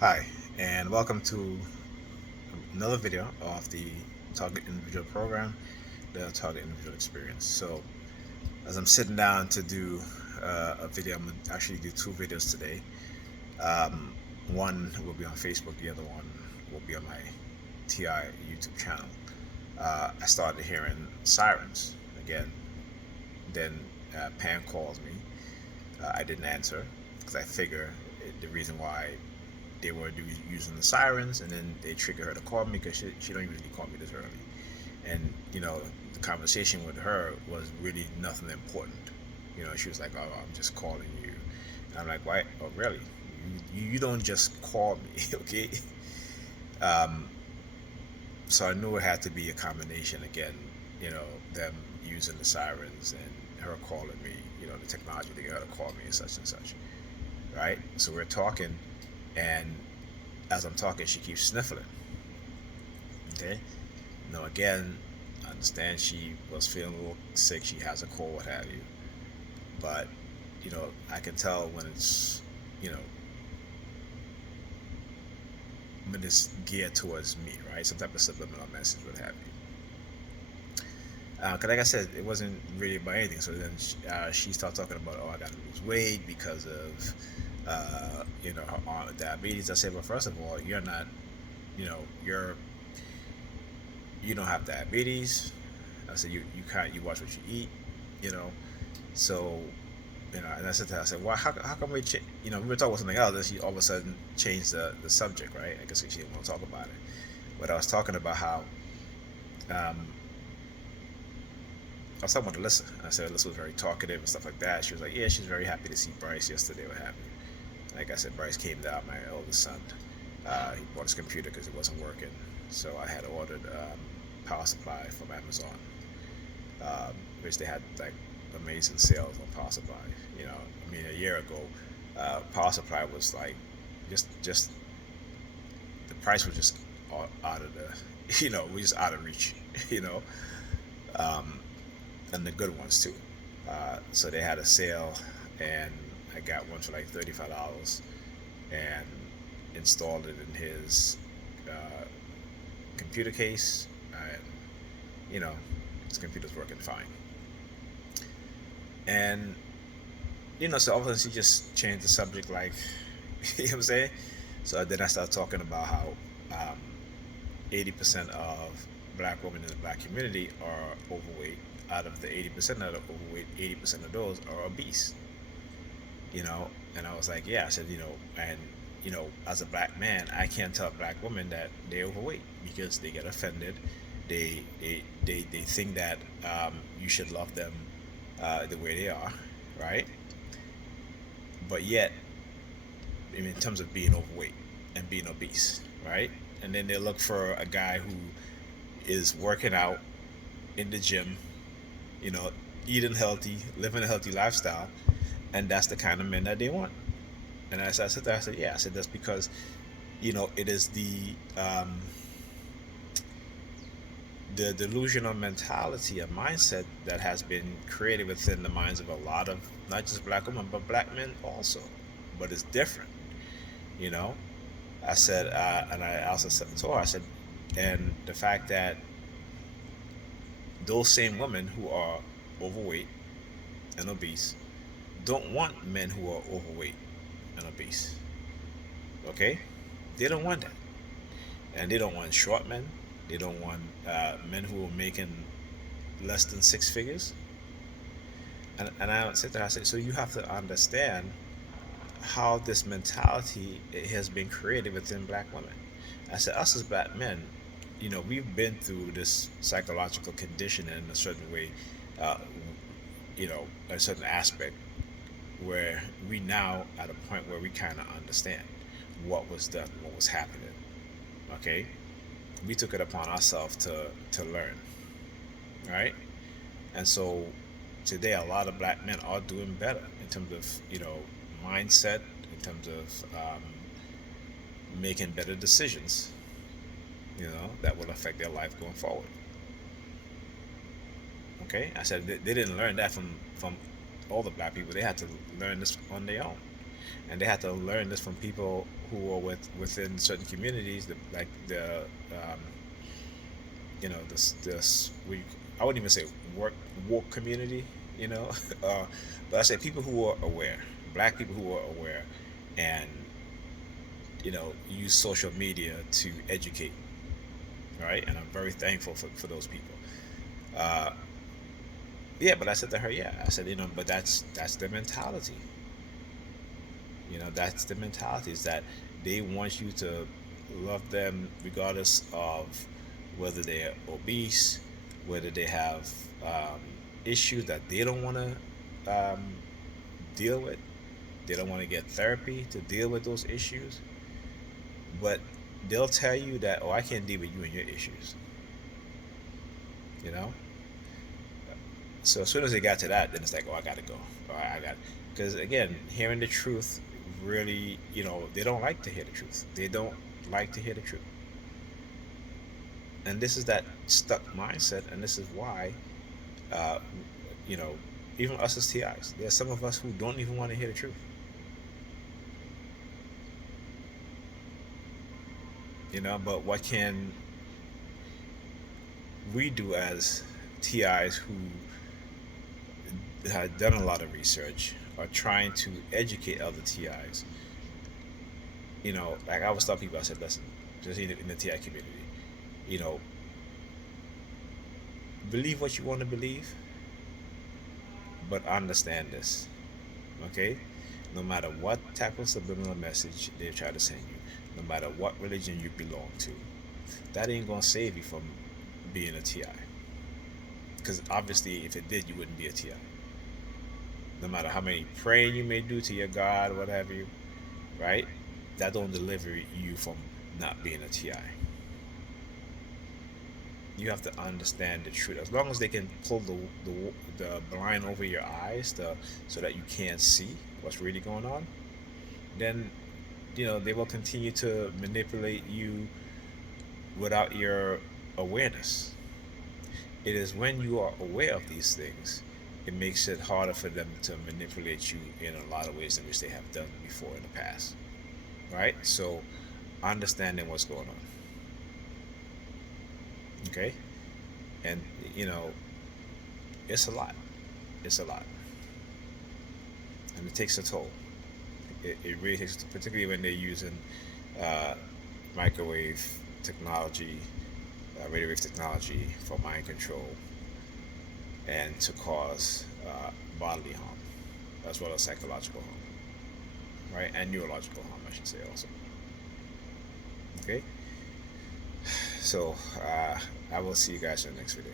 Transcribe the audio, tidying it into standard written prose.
Hi, and welcome to another video of the Target Individual Program, the Target Individual Experience. So, as I'm sitting down to do a video, I'm gonna actually do two videos today. Um, One will be on Facebook, the other one will be on my TI YouTube channel. I started hearing sirens again. Then Pam calls me. I didn't answer because I figure the reason why they were using the sirens, and then they trigger her to call me because she don't usually call me this early. And the conversation with her was really nothing important. She was like, "Oh, I'm just calling you," and I'm like, "Why? Oh, really? You don't just call me, okay?" Um, so I knew it had to be a combination again. Them using the sirens and her calling me. The technology to get her to call me and such, right? So we're talking, and as I'm talking, she keeps sniffling. Okay. Again, I understand she was feeling a little sick. She has a cold, what have you. But, I can tell you know, when it's geared towards me, right? Some type of subliminal message, what have you. Because, like I said, it wasn't really about anything. So then she started talking about, oh, I got to lose weight because of, her diabetes. I said, well, first of all, you're not, you know, you're you don't have diabetes. I said you watch what you eat, you know. So and I said to her, I said, well, how come we were talking about something else, and she all of a sudden changed the subject, right? I guess she didn't want to talk about it. But I was talking about how um, I was talking about Alyssa. I said Alyssa was very talkative and stuff like that. She was like, yeah, she's very happy to see Bryce yesterday. What happened? Like I said, Bryce came down, my oldest son. He bought his computer because it wasn't working, so I had ordered power supply from Amazon, which they had like amazing sales on power supply. I mean, a year ago, power supply was like just the price was just out of the, we just out of reach, you know, um, and the good ones too. So they had a sale, and I got one for like $35, and installed it in his uh, computer case, and you know, his computer's working fine. And so all of a sudden she just changed the subject, like, you know what I'm saying? So then I started talking about how 80% of black women in the black community are overweight. Out of the 80% that are overweight, 80% of those are obese. And I was like, yeah, I said, and as a black man, I can't tell black women that they're overweight because they get offended. They think that you should love them the way they are, right? But yet, I mean, in terms of being overweight and being obese, right? And then they look for a guy who is working out in the gym, you know, eating healthy, living a healthy lifestyle, and that's the kind of men that they want. And as I said there, I said, yeah, I said that's because, it is the delusional mentality and mindset that has been created within the minds of a lot of not just black women but black men also. But it's different, you know. I said, and I also said to her, I said, and the fact that those same women who are overweight and obese don't want men who are overweight and obese. Okay, they don't want that, and they don't want short men. They don't want men who are making less than six figures. And I said to her, I said, so you have to understand how this mentality has been created within black women. I said, us as black men, we've been through this psychological condition in a certain way, uh, a certain aspect where we now at a point where we kind of understand what was done, what was happening. Okay, we took it upon ourselves to learn, right? And so today, a lot of black men are doing better in terms of mindset, in terms of making better decisions, that will affect their life going forward. Okay, I said they didn't learn that from all the black people. They had to learn this on their own. and they had to learn this from people who are within certain communities, like the this I wouldn't even say work woke community, you know, uh, but I say people who are aware, black people who are aware, and use social media to educate, right? And I'm very thankful for those people. Uh, yeah, but I said to her, yeah, I said, but that's the mentality. That's the mentality, is that they want you to love them regardless of whether they're obese, whether they have um, issues that they don't want to deal with. They don't want to get therapy to deal with those issues, but they'll tell you that, oh, I can't deal with you and your issues. You know. So as soon as they got to that, then it's like, oh, I gotta go. Oh, I got, because again, hearing the truth really, they don't like to hear the truth. They don't like to hear the truth, and this is that stuck mindset, and this is why, uh, you know, even us as TIs, there's some of us who don't even want to hear the truth. But what can we do as TIs who have done a lot of research, are trying to educate other TIs? Like I was telling people, I said, listen, just in the TI community, you know, believe what you want to believe, but understand this, okay? No matter what type of subliminal message they try to send you, no matter what religion you belong to, that ain't gonna save you from being a TI. Because obviously, if it did, you wouldn't be a TI. No matter how many praying you may do to your God, what have you, right? That don't deliver you from not being a TI. You have to understand the truth. As long as they can pull the blind over your eyes, so that you can't see what's really going on, then they will continue to manipulate you without your awareness. It is when you are aware of these things, it makes it harder for them to manipulate you in a lot of ways in which they have done before in the past. Right? So, understanding what's going on. Okay? And, you know, it's a lot. It's a lot. And it takes a toll. It really takes, particularly when they're using uh, microwave technology, radio wave technology for mind control and to cause bodily harm, as well as psychological harm, right? And neurological harm, I should say, also. Okay? So, I will see you guys in the next video.